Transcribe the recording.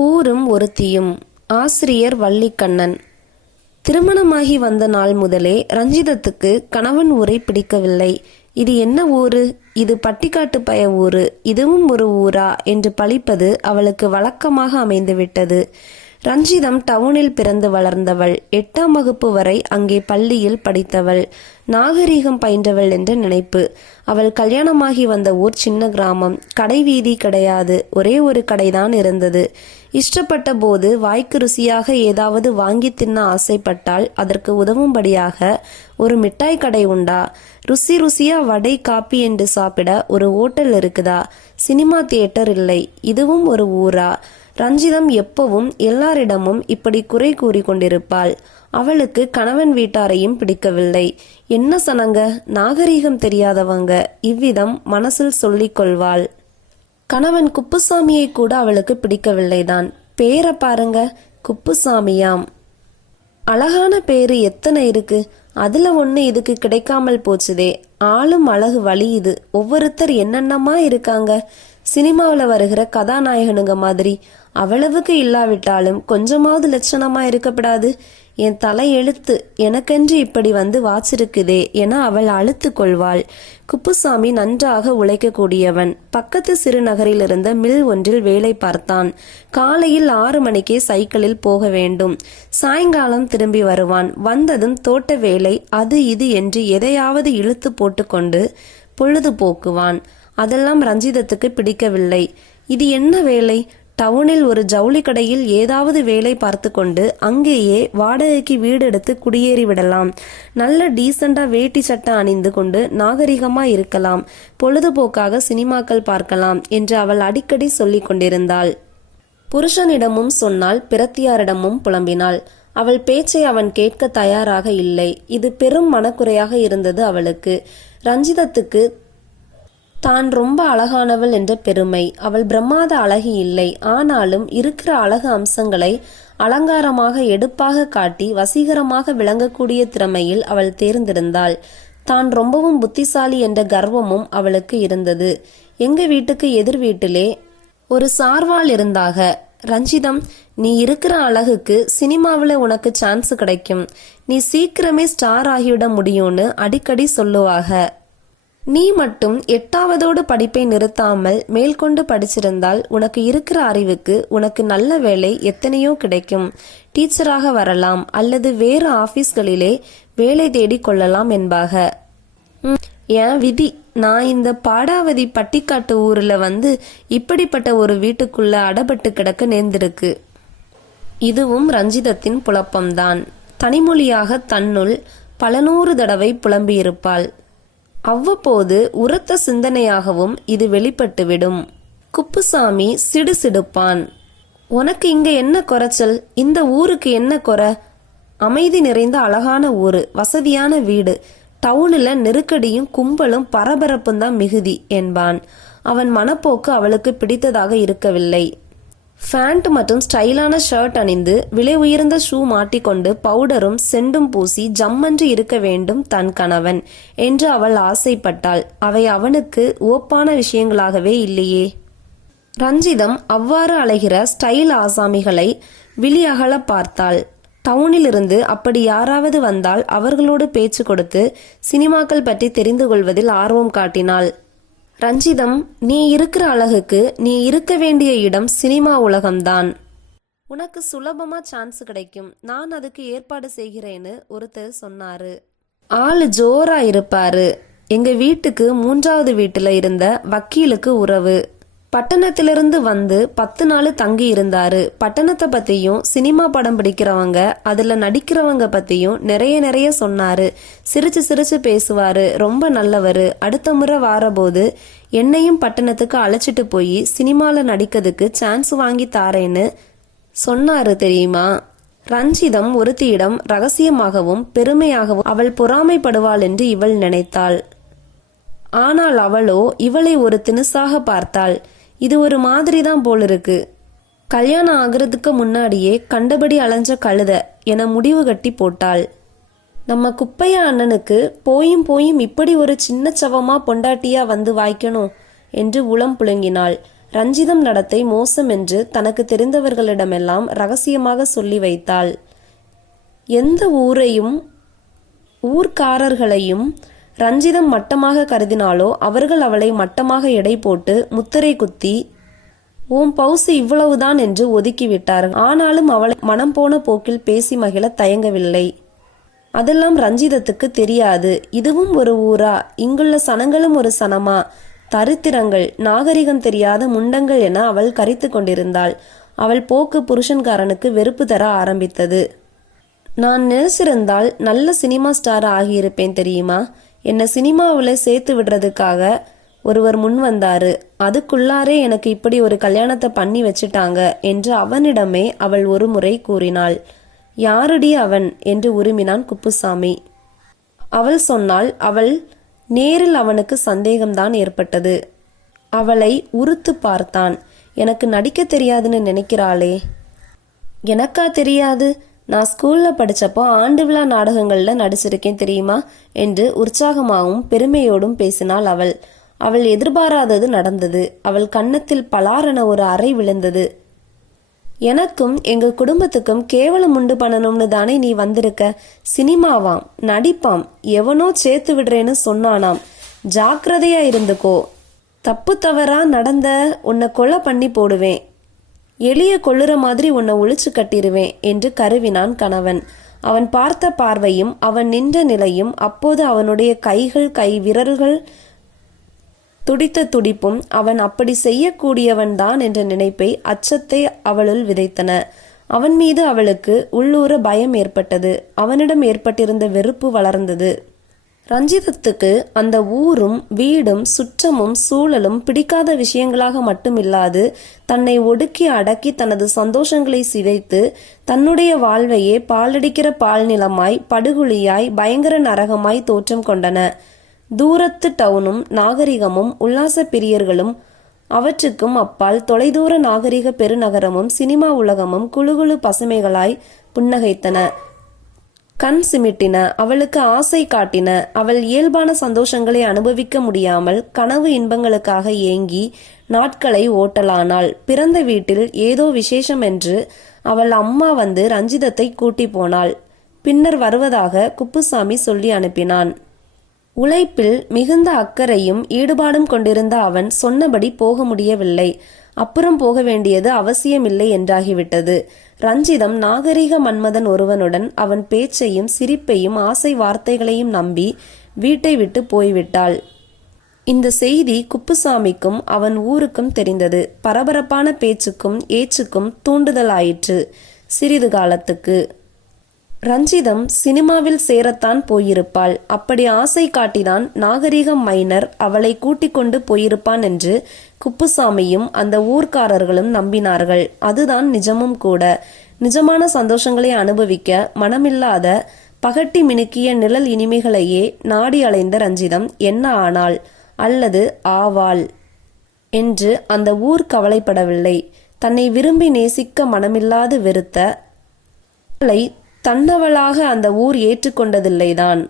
ஊரும் ஒருத்தியும். ஆசிரியர் வள்ளிக்கண்ணன். திருமணமாகி வந்த நாள் முதலே ரஞ்சிதத்துக்கு கணவன் ஊரை பிடிக்கவில்லை. இது என்ன ஊரு? இது பட்டிக்காட்டு பய ஊரு. இதுவும் ஒரு ஊரா? என்று பழிப்பது அவளுக்கு வழக்கமாக அமைந்துவிட்டது. ரஞ்சிதம் டவுனில் பிறந்து வளர்ந்தவள். எட்டாம் வகுப்பு வரை அங்கே பள்ளியில் படித்தவள். நாகரீகம் பயின்றவள் என்ற நினைப்பு. அவள் கல்யாணமாகி வந்த ஊர் சின்ன கிராமம். கடை வீதி கிடையாது. ஒரே ஒரு கடைதான் இருந்தது. இஷ்டப்பட்ட போது வாய்க்கு ருசியாக ஏதாவது வாங்கி தின்ன ஆசைப்பட்டால் அதற்கு உதவும்படியாக ஒரு மிட்டாய் கடை உண்டா? ருசி ருசியா வடை காப்பி என்று சாப்பிட ஒரு ஓட்டல் இருக்குதா? சினிமா தியேட்டர் இல்லை. இதுவும் ஒரு ஊரா? ரஞ்சிதம் எப்பவும் எல்லாரிடமும் இப்படி குறை கூறி கொண்டிருப்பாள். அவளுக்கு கணவன் வீட்டாரையும் பிடிக்கவில்லை. என்ன சனங்க? நாகரீகம் தெரியாதவங்க. இவ்விதம் மனசில் சொல்லிக் கொள்வாள். கணவன் குப்புசாமியை கூட அவளுக்கு பிடிக்கவில்லைதான். பேரை பாருங்க. குப்புசாமியாம். அழகான பேரு எத்தனை இருக்கு? அதுல ஒண்ணு இதுக்கு கிடைக்காமல் போச்சுதே. ஆளும் அழகு வழி இது. ஒவ்வொருத்தர் என்னென்னமா இருக்காங்க? சினிமாவுல வருகிற கதாநாயகனுங்க மாதிரி. அவ்வளவுக்கு இல்லாவிட்டாலும் கொஞ்சமாவது லட்சணமா இருக்கப்படாது. என் தலை எழுத்து எனக்கென்று இப்படி வந்து வாச்சிருக்குதே என அவள் அழுத்து கொள்வாள். குப்புசாமி நன்றாக உழைக்கக்கூடியவன். பக்கத்து சிறுநகரில் இருந்த மில் ஒன்றில் வேலை பார்த்தான். காலையில் ஆறு மணிக்கே சைக்கிளில் போக வேண்டும். சாயங்காலம் திரும்பி வருவான். வந்ததும் தோட்ட வேலை அது இது என்று எதையாவது இழுத்து போட்டுக்கொண்டு பொழுது போக்குவான் அதெல்லாம் ரஞ்சிதத்துக்கு பிடிக்கவில்லை. இது என்ன வேலை? டவுனில் ஒரு ஜவுளி கடையில் ஏதாவது வேலை பார்த்து கொண்டு அங்கேயே வாடகைக்கு வீடு எடுத்து குடியேறி விடலாம். நல்ல டீசெண்டா வேட்டி சட்டை அணிந்து கொண்டு நாகரிகமா இருக்கலாம். பொழுதுபோக்காக சினிமாக்கள் பார்க்கலாம் என்று அவள் அடிக்கடி சொல்லிக் கொண்டிருந்தாள். புருஷனிடமும் சொன்னால் பிரத்தியாரிடமும் புலம்பினாள். அவள் பேச்சை அவன் கேட்க தயாராக இல்லை. இது பெரும் மனக்குறையாக இருந்தது அவளுக்கு. ரஞ்சிதத்துக்கு தான் ரொம்ப அழகானவள் என்ற பெருமை. அவள் பிரம்மாத அழகு இல்லை. ஆனாலும் இருக்கிற அழகு அம்சங்களை அலங்காரமாக எடுப்பாக காட்டி வசீகரமாக விளங்கக்கூடிய திறமையில் அவள் தேர்ந்திருந்தாள். தான் ரொம்பவும் புத்திசாலி என்ற கர்வமும் அவளுக்கு இருந்தது. எங்க வீட்டுக்கு எதிர் வீட்டிலே ஒரு சார்வாள் இருந்தாக. ரஞ்சிதம் நீ இருக்கிற அழகுக்கு சினிமாவில் உனக்கு சான்ஸ் கிடைக்கும். நீ சீக்கிரமே ஸ்டார் ஆகிவிட முடியும்னு அடிக்கடி சொல்லுவாக. நீ மட்டும் எட்டாவதோடு படிப்பை நிறுத்தாமல் மேற்கொண்டு படிச்சிருந்தால் உனக்கு இருக்கிற அறிவுக்கு உனக்கு நல்ல வேலை எத்தனையோ கிடைக்கும். டீச்சராக வரலாம் அல்லது வேறு ஆபீஸ்களிலே வேலை தேடிக் கொள்ளலாம் என்பாக. என் விதி நான் இந்த பாடாவதி பட்டிக்காட்டு ஊர்ல வந்து இப்படிப்பட்ட ஒரு வீட்டுக்குள்ள அடபட்டு கிடக்க நேர்ந்திருக்கு. இதுவும் ரஞ்சிதத்தின் புலப்பம்தான் தனிமொழியாக தன்னுள் பல நூறு தடவை புலம்பியிருப்பாள். அவ்வப்போது உரத்த சிந்தனையாகவும் இது வெளிப்பட்டுவிடும். குப்புசாமி சிடுசிடுப்பான் உனக்கு இங்க என்ன குறைச்சல்? இந்த ஊருக்கு என்ன குறை? அமைதி நிறைந்த அழகான ஊரு வசதியான வீடு டவுனில் நெருக்கடியும் கும்பலும் பரபரப்பும் தான் மிகுதி என்பான். அவன் மனப்போக்கு அவளுக்கு பிடித்ததாக இருக்கவில்லை. ஃபேண்ட் மற்றும் ஸ்டைலான ஷர்ட் அணிந்து விலை உயர்ந்த ஷூ மாட்டிக்கொண்டு பவுடரும் செண்டும் பூசி ஜம்மன்று இருக்க வேண்டும் தன் கணவன் என்று அவள் ஆசைப்பட்டாள். அவை அவனுக்கு ஓப்பான விஷயங்களாகவே இல்லையே. ரஞ்சிதம் அவ்வாறு அலைகிற ஸ்டைல் ஆசாமிகளை விழியகல பார்த்தாள். டவுனிலிருந்து அப்படி யாராவது வந்தால் அவர்களோடு பேச்சு கொடுத்து சினிமாக்கள் பற்றி தெரிந்து கொள்வதில் ஆர்வம் காட்டினாள். ரஞ்சிதம் நீ இருக்கிற அழகுக்கு நீ இருக்க வேண்டிய இடம் சினிமா உலகம்தான். உனக்கு சுலபமா சான்ஸ் கிடைக்கும். நான் அதுக்கு ஏற்பாடு செய்கிறேன்னு ஒருத்தர் சொன்னாரு. ஆளு ஜோரா இருப்பாரு. எங்க வீட்டுக்கு மூன்றாவது வீட்டுல இருந்த வக்கீலுக்கு உறவு. பட்டணத்திலிருந்து வந்து பத்து நாள் தங்கி இருந்தாரு. பட்டணத்தை பத்தியும் சினிமா படம் பிடிக்கிறவங்க அதுல நடிக்கிறவங்க பத்தியும் நிறைய நிறைய சொன்னாரு. சிரிச்சு சிரிச்சு பேசுவாரு. ரொம்ப நல்லவரு. அடுத்த முறை வாரபோது என்னையும் பட்டணத்துக்கு அழைச்சிட்டு போய் சினிமால நடிக்கிறதுக்கு சான்ஸ் வாங்கி தாரேன்னு சொன்னாரு தெரியுமா? ரஞ்சிதம் ஒருத்தியிடம் ரகசியமாகவும் பெருமையாகவும் அவள் பொறாமைப்படுவாள் என்று இவள் நினைத்தாள். ஆனால் அவளோ இவளை ஒரு தினுசாக பார்த்தாள். இது ஒரு மாதிரி தான் போல் இருக்கு. கல்யாணம் ஆகிறதுக்கு முன்னாடியே கண்டபடி அலைஞ்ச கழுத என முடிவு கட்டி போட்டாள். நம்ம குப்பைய அண்ணனுக்கு போயும் போயும் இப்படி ஒரு சின்ன சவமா பொண்டாட்டியா வந்து வாய்க்கணும் என்று உளம் புழுங்கினாள் ரஞ்சிதம் நடத்தை மோசம் என்று தனக்கு தெரிந்தவர்களிடமெல்லாம் ரகசியமாக சொல்லி வைத்தாள். எந்த ஊரையும் ஊர்க்காரர்களையும் ரஞ்சிதம் மட்டமாக கருதினாலோ அவர்கள் அவளை மட்டமாக எடை போட்டு முத்திரை குத்தி ஓம் பவுசு இவ்வளவுதான் என்று ஒதுக்கிவிட்டார். ஆனாலும் அவளை மனம் போன போக்கில் பேசி மகிழ தயங்கவில்லை. அதெல்லாம் ரஞ்சிதத்துக்கு தெரியாது. இதுவும் ஒரு ஊரா? இங்குள்ள சனங்களும் ஒரு சனமா? தரித்திரங்கள் நாகரிகம் தெரியாத முண்டங்கள் என அவள் கரித்து கொண்டிருந்தாள். அவள் போக்கு புருஷன்காரனுக்கு வெறுப்பு தர ஆரம்பித்தது. நான் நினைச்சிருந்தால் நல்ல சினிமா ஸ்டார் ஆகியிருப்பேன் தெரியுமா? என்னை சினிமாவில் சேர்த்து விடுறதுக்காக ஒருவர் முன் வந்தாரு. அதுக்குள்ளாரே எனக்கு இப்படி ஒரு கல்யாணத்தை பண்ணி வச்சிட்டாங்க என்று அவனிடமே அவள் ஒரு முறை கூறினாள். யாருடி அவன்? என்று உருமினான் குப்புசாமி. அவள் சொன்னால் அவள் நேரில் அவனுக்கு சந்தேகம்தான் ஏற்பட்டது. அவளை உறுத்து பார்த்தான். எனக்கு நடிக்க தெரியாதுன்னு நினைக்கிறாளே. எனக்கா தெரியாது? நான் ஸ்கூல்ல படிச்சப்போ ஆண்டு விழா நாடகங்கள்ல நடிச்சிருக்கேன் தெரியுமா? என்று உற்சாகமாகவும் பெருமையோடும் பேசினாள் அவள். அவள் எதிர்பாராதது நடந்தது. அவள் கன்னத்தில் பலாரென ஒரு அறை விழுந்தது. எனக்கும் எங்க குடும்பத்துக்கும் கேவலம் உண்டு பண்ணணும்னு தானே நீ வந்திருக்க? சினிமாவாம் நடிப்பாம் எவனோ சேர்த்து விடுறேன்னு சொன்னானாம். ஜாக்கிரதையா இருந்துக்கோ. தப்பு தவறா நடந்த உன்னை கொலை பண்ணி போடுவேன். எளிய கொள்ளுற மாதிரி உன்னை ஒளிச்சு கட்டிருவேன் என்று கருவினான் கணவன். அவன் பார்த்த பார்வையும் அவன் நின்ற நிலையும் அப்போது அவனுடைய கைகள் கை விரல்கள் துடித்த துடிப்பும் அவன் அப்படி செய்யக்கூடியவன்தான் என்ற நினைப்பை அச்சத்தை அவளுள் விதைத்தன. அவன் மீது அவளுக்கு உள்ளூர பயம் ஏற்பட்டது. அவனிடம் ஏற்பட்டிருந்த வெறுப்பு வளர்ந்தது. ரஞ்சிதத்துக்கு அந்த ஊரும் வீடும் சுற்றமும் சூழலும் பிடிக்காத விஷயங்களாக மட்டுமில்லாது தன்னை ஒடுக்கி அடக்கி தனது சந்தோஷங்களை சிதைத்து தன்னுடைய வாழ்வையே பாலடிக்கிற பால் நிலமாய் படுகுழியாய் பயங்கர நரகமாய் தோற்றம் கொண்டன. தூரத்து டவுனும் நாகரிகமும் உல்லாச பிரியர்களும் அவற்றுக்கும் அப்பால் தொலைதூர நாகரிக பெருநகரமும் சினிமா உலகமும் குழுகுழு பசுமைகளாய் புன்னகைத்தன. கண் சிமிட்டின அவளுக்கு ஆசை காட்டின அவள் இயல்பான சந்தோஷங்களை அனுபவிக்க முடியாமல் கனவு இன்பங்களுக்காக ஏங்கி நாட்களை ஓட்டலானாள். பிறந்த வீட்டில் ஏதோ விசேஷம் என்று அவள் அம்மா வந்து ரஞ்சிதத்தை கூட்டி போனாள். பின்னர் வருவதாக குப்புசாமி சொல்லி அனுப்பினான். உழைப்பில் மிகுந்த அக்கறையும் ஈடுபாடும் கொண்டிருந்த அவன் சொன்னபடி போக முடியவில்லை. அப்புறம் போக வேண்டியது அவசியமில்லை என்றாகிவிட்டது. ரஞ்சிதம் நாகரிக மன்மதன் ஒருவனுடன் அவன் பேச்சையும் சிரிப்பையும் ஆசை வார்த்தைகளையும் நம்பி வீட்டை விட்டு போய்விட்டாள். இந்த செய்தி குப்புசாமிக்கும் அவன் ஊருக்கும் தெரிந்தது. பரபரப்பான பேச்சுக்கும் ஏச்சுக்கும் தூண்டுதலாயிற்று. சிறிது காலத்துக்கு ரஞ்சிதம் சினிமாவில் சேரத்தான் போயிருப்பாள். அப்படி ஆசை காட்டிதான் நாகரிகம் மைனர் அவளை கூட்டிக் கொண்டு போயிருப்பான் என்று குப்புசாமியும் அந்த ஊர்க்காரர்களும் நம்பினார்கள். அதுதான் நிஜமும் கூட. நிஜமான சந்தோஷங்களை அனுபவிக்க மனமில்லாத பகட்டி மினுக்கிய நிழல் இனிமைகளையே நாடி அலைந்த ரஞ்சிதம் என்ன ஆனாள்? அல்லது ஆவாள்? என்று அந்த ஊர் கவலைப்படவில்லை. தன்னை விரும்பி நேசிக்க மனமில்லாது வெறுத்த அவளை தன்னவளாக அந்த ஊர் ஏற்றுக்கொண்டதில்லைதான்.